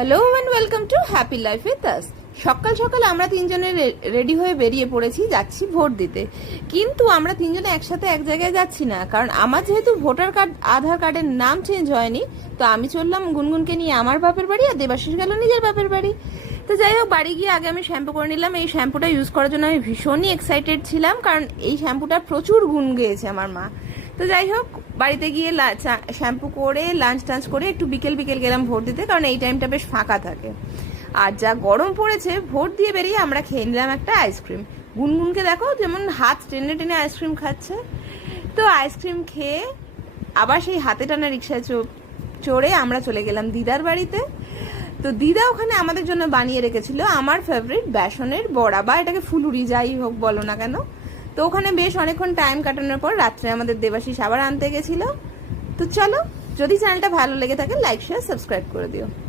Hello and welcome to happy life with us. সকাল সকাল আমরা তিনজনে রেডি হয়ে বেরিয়ে পড়েছি, যাচ্ছি ভোট দিতে। কিন্তু আমরা তিনজনে একসাথে এক জায়গায় যাচ্ছি না, কারণ আমার যেহেতু ভোটার কার্ড আধার কার্ডের নাম চেঞ্জ হয়নি, তো আমি চললাম গুনগুনকে নিয়ে আমার বাপের বাড়ি, আর দেবাশিস গেল নিজের বাপের বাড়ি। তো যাই হোক, বাড়ি গিয়ে আগে আমি শ্যাম্পু করে নিলাম। এই শ্যাম্পুটা ইউজ করার জন্য আমি ভীষণই এক্সাইটেড ছিলাম, কারণ এই শ্যাম্পুটা প্রচুর গুণ গেয়েছে আমার মা। তো যাই হোক, বাড়িতে গিয়ে শ্যাম্পু করে লাঞ্চ টাঞ্চ করে একটু বিকেল বিকেল গেলাম ভোট দিতে, কারণ এই টাইমটা বেশ ফাঁকা থাকে। আর যা গরম পড়েছে, ভোট দিয়ে বেরিয়ে আমরা খেয়ে নিলাম একটা আইসক্রিম। গুনগুনকে দেখো যেমন হাত টেনে টেনে আইসক্রিম খাচ্ছে। তো আইসক্রিম খেয়ে আবার সেই হাতে টানা রিক্সায় চড়ে আমরা চলে গেলাম দিদার বাড়িতে। তো দিদা ওখানে আমাদের জন্য বানিয়ে রেখেছিল আমার ফেভারিট বেসনের বড়া, বা এটাকে ফুলুরি যাই হোক বলো না কেন। তো ওখানে বেশ অনেকক্ষণ টাইম কাটানোর পর রাত্রে আমাদের দেবাশিস আবার আনতে গেছিল। তো চলো, যদি চ্যানেলটা ভালো লেগে থাকে লাইক শেয়ার সাবস্ক্রাইব করে দিও।